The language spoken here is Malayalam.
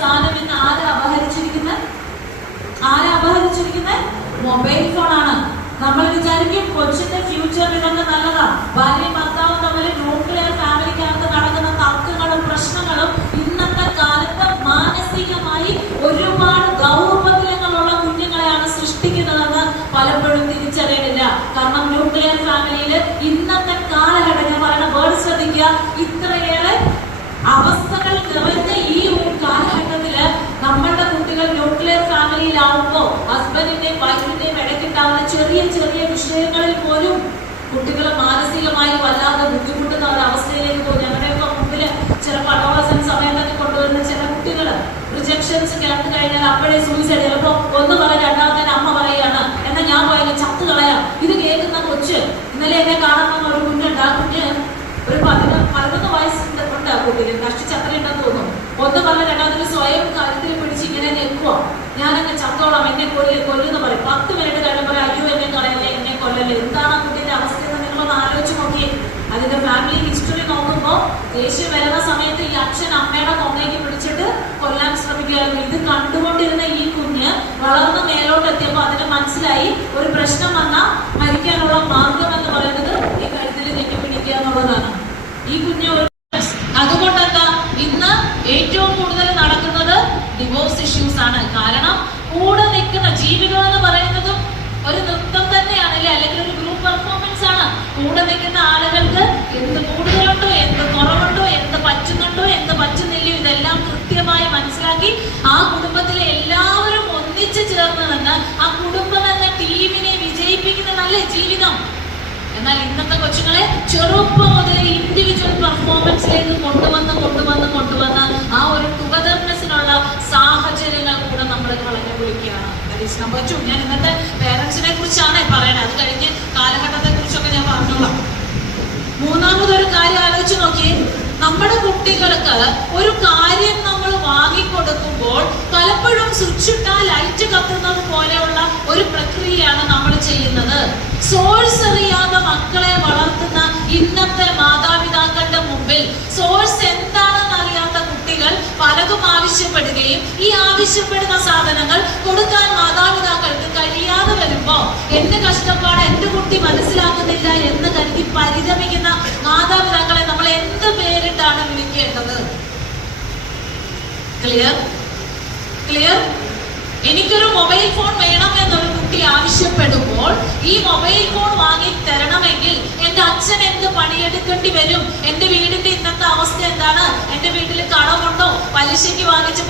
സ്ഥാനം ഇന്ന് ആരാ അപഹരിച്ചിരിക്കുന്നത്? മൊബൈൽ ഫോൺ ആണ്. നമ്മൾ വിചാരിക്കും കൊച്ചിന്റെ ഫ്യൂച്ചർ ഇതൊക്കെ നല്ലതാ. ഭാര്യയും ഭർത്താവും തമ്മിൽ ന്യൂക്ലിയർ ഫാമിലിക്കകത്ത് നടക്കുന്ന തർക്കങ്ങളും പ്രശ്നങ്ങളും ഇന്നത്തെ കാലത്ത് മാനസികമായി ഒരുപാട് ദൗർബല്യങ്ങളുള്ള കുഞ്ഞുങ്ങളെയാണ് സൃഷ്ടിക്കുന്നതെന്ന് പലപ്പോഴും തിരിച്ചറിയണില്ല. കാരണം ന്യൂക്ലിയർ ഫാമിലിയിൽ ഇന്നത്തെ കാലഘട്ടം, ഞാൻ പറയുന്ന വേർഡ് ശ്രദ്ധിക്കുക, ഇത്രയേറെ അവസ്ഥകൾ നിറഞ്ഞ ഈ ഒരു കാലഘട്ടത്തില് നമ്മളുടെ കുട്ടികൾ ന്യൂക്ലിയർ ഫാമിലിയിലാവുമ്പോ ഹസ്ബൻഡിന്റെയും വൈഫിന്റെയും ഇടയ്ക്കുണ്ടാവുന്ന ചെറിയ ചെറിയ വിഷയങ്ങളിൽ പോലും കുട്ടികൾ മാനസികമായി വല്ലാതെ ബുദ്ധിമുട്ടുന്ന ഒരു അവസ്ഥയിലേക്ക് പോകും. ഞങ്ങളുടെയൊക്കെ മുമ്പില് ചിലപ്പോൾ അഡോളസന്റ് സമയത്തൊക്കെ കൊണ്ടുവരുന്ന ചില കുട്ടികൾ റിജക്ഷൻസ് കേട്ട് കഴിഞ്ഞാൽ അപ്പോഴേ സൂയിസൈഡ്. ചിലപ്പോ ഒന്ന് പറയാൻ രണ്ടാമത്തെ അമ്മ പറയാണ്, എന്നാ ഞാൻ പോയാലും ചത്ത് കളയാം. ഇത് കേൾക്കുന്ന കൊച്ച്, ഇന്നലെ എന്നെ കാണുന്ന ഒരു കുഞ്ഞുണ്ട്. ആ കുഞ്ഞ് ഒരു 11 വയസ്സിന്റെ ഉണ്ട്. ആ കുട്ടിയിൽ കഷ്ടിച്ച് അത്രയുണ്ടെന്ന് തോന്നുന്നു. ഒന്ന് പറഞ്ഞ രണ്ടാമത്തിന് സ്വയം കഴുത്തിൽ പിടിച്ച് ഇങ്ങനെ നിൽക്കുക, ഞാനങ്ങ് ചത്തോളാം, എന്നെ കൊല്ലുന്ന് പറയും. 10 മിനിറ്റ് കഴിയുമ്പോൾ അയ്യോ എന്നെ കളയല്ലേ, എന്നെ കൊല്ലല്ലേ. എന്താണ് ആ കുട്ടിയുടെ അവസ്ഥയെന്ന് നിങ്ങളൊന്ന് ആലോചിച്ച് നോക്കിയേ. അതിന്റെ ഫാമിലി ഹിസ്റ്ററി നോക്കുമ്പോൾ ദേഷ്യം വരുന്ന സമയത്ത് ഈ അച്ഛൻ അമ്മയുടെ കൊങ്ങയ്ക്ക് പിടിച്ചിട്ട് കൊല്ലാൻ ശ്രമിക്കുകയായിരുന്നു. ഇത് കണ്ടുകൊണ്ടിരുന്ന ഈ കുഞ്ഞ് വളർന്ന് മേലോട്ട് എത്തിയപ്പോൾ അതിന് മനസ്സിലായി ഒരു പ്രശ്നം വന്നാൽ മരിക്കാനുള്ള മാർഗം എന്ന് പറയുന്നത് ഈ കഴുത്തിൽ നെറ്റി പിടിക്കുക എന്നുള്ളതാണ്. ഈ കുഞ്ഞ് അതുകൊണ്ടെന്താ ഇന്ന് ഏറ്റവും കൂടുതൽ നടക്കുന്നത് ഡിവോഴ്സ് ഇഷ്യൂസ് ആണ്. കാരണം കൂടെ നിൽക്കുന്ന ജീവിതം എന്ന് പറയുന്നതും ഒരു നൃത്തം തന്നെയാണല്ലേ, അല്ലെങ്കിൽ ഒരു ഗ്രൂപ്പ് പെർഫോമൻസ് ആണ്. കൂടെ നിൽക്കുന്ന ആളുകൾക്ക് എന്ത് കൂടുതലുണ്ടോ, എന്ത് കുറവുണ്ടോ, എന്ത് പറ്റുന്നുണ്ടോ, എന്ത് പറ്റുന്നില്ലയോ, ഇതെല്ലാം കൃത്യമായി മനസ്സിലാക്കി ആ കുടുംബത്തിലെ എല്ലാവരും ഒന്നിച്ചു ചേർന്ന് നിന്ന് ആ കുടുംബം എന്ന ടീമിനെ വിജയിപ്പിക്കുന്നതല്ലേ ജീവിതം. എന്നാൽ ഇന്നത്തെ കൊച്ചുങ്ങളെ ചെറുപ്പം മുതൽ ഇൻഡിവിജ്വൽ പെർഫോമൻസിലേക്ക് കൊണ്ടുവന്ന് ആ ഒരു ടുഗദർനെസ്സിനുള്ള സാഹചര്യങ്ങൾ കൂടെ നമ്മൾ കളഞ്ഞു വിളിക്കുകയാണ്. നമ്പർ 2, ഞാൻ ഇന്നത്തെ പേരൻസിനെ കുറിച്ചാണ് പറയണത്. അത് കഴിഞ്ഞ് കാലഘട്ടത്തെ കുറിച്ചൊക്കെ ഞാൻ പറഞ്ഞോളാം. മൂന്നാമതൊരു കാര്യം ആലോചിച്ച് നോക്കിയേ. നമ്മുടെ കുട്ടികൾക്ക് ഒരു കാര്യം നമ്മൾ വാങ്ങിക്കൊടുക്കുമ്പോൾ പലപ്പോഴും സ്വിച്ചിട്ടാ ലൈറ്റ് കത്തുന്നത് പോലെയുള്ള ഒരു പ്രക്രിയയാണ് നമ്മൾ ചെയ്യുന്നത്. സോഴ്സ് അറിയാതെ മക്കളെ വളർത്തുന്ന ഇന്നത്തെ മാതാപിതാക്കളുടെ മുമ്പിൽ സോഴ്സ് എന്താണെന്ന് അറിയാത്ത കുട്ടികൾ പലതും ആവശ്യപ്പെടുകയും ഈ ആവശ്യപ്പെടുന്ന സാധനങ്ങൾ കൊടുക്കാൻ മാതാപിതാക്കൾക്ക് കഴിയാതെ വരുമ്പോ എന്റെ കഷ്ടപ്പാട് എന്റെ കുട്ടി മനസ്സിലാക്കുന്നില്ല എന്ന് കരുതി പരിതപിക്കുന്ന മാതാപിതാക്കളെ നമ്മൾ എന്ത് പേരിട്ടാണ് വിളിക്കേണ്ടത്? ക്ലിയർ? എനിക്കൊരു മൊബൈൽ ഫോൺ വേണം എന്നൊരു കുട്ടി ആവശ്യപ്പെടുമ്പോൾ ഈ മൊബൈൽ ഫോൺ വാങ്ങി തരണമെങ്കിൽ എന്റെ അച്ഛൻ എന്ത് പണിയെടുക്കേണ്ടി വരും? എന്റെ വീടിന്റെ ഇന്നത്തെ അവസ്ഥ എന്താണ്? എന്റെ വീട്ടിൽ കടമുണ്ടോ? പലിശയ്ക്ക് വാങ്ങിച്ച